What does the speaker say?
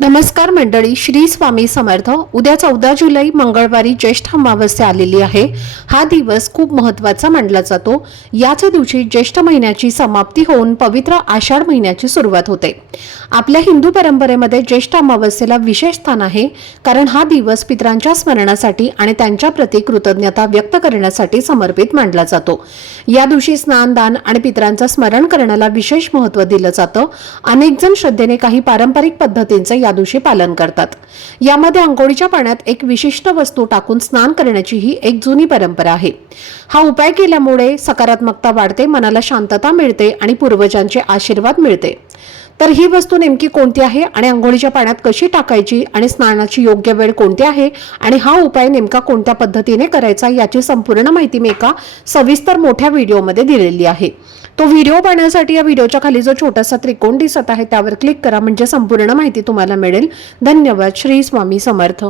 नमस्कार मंडळी, श्री स्वामी समर्थ। उद्या 14 जुलै मंगळवारी ज्येष्ठ अमावस्या आलेली आहे। हा दिवस खूप महत्त्वाचा मानला जातो। याच दिवशी ज्येष्ठ महिन्याची समाप्ती होऊन पवित्र आषाढ महिन्याची सुरुवात होते। आपल्या हिंदू परंपरेमध्ये ज्येष्ठ अमावस्येला विशेष स्थान आहे, कारण हा दिवस पितरांच्या स्मरणासाठी आणि त्यांच्या प्रती कृतज्ञता व्यक्त करण्यासाठी समर्पित मानला जातो। या दिवशी स्नान, दान आणि पितरांचं स्मरण करण्याला विशेष महत्त्व दिलं जातं। अनेक जण श्रद्धेने काही पारंपरिक पद्धतींचे या दिवशी पालन करतात। यामध्ये अंघोळीच्या पाण्यात एक विशिष्ट वस्तू टाकून स्नान करण्याची ही एक जुनी परंपरा आहे। हा उपाय केल्यामुळे सकारात्मकता वाढते, मनाला शांतता मिळते आणि पूर्वजांचे आशीर्वाद मिळते। तर ही वस्तू नेमकी कोणती आहे आणि अंघोळीच्या पाण्यात कशी टाकायची आणि स्नानाची योग्य वेळ कोणती आहे आणि हा उपाय नेमका कोणत्या पद्धतीने करायचा याची संपूर्ण माहिती मी एका सविस्तर मोठ्या व्हिडिओमध्ये दिलेली आहे। तो व्हिडिओ पाहण्यासाठी या व्हिडिओच्या खाली जो छोटासा त्रिकोण दिसत आहे त्यावर क्लिक करा, म्हणजे संपूर्ण माहिती तुम्हाला मिळेल। धन्यवाद। श्री स्वामी समर्थ।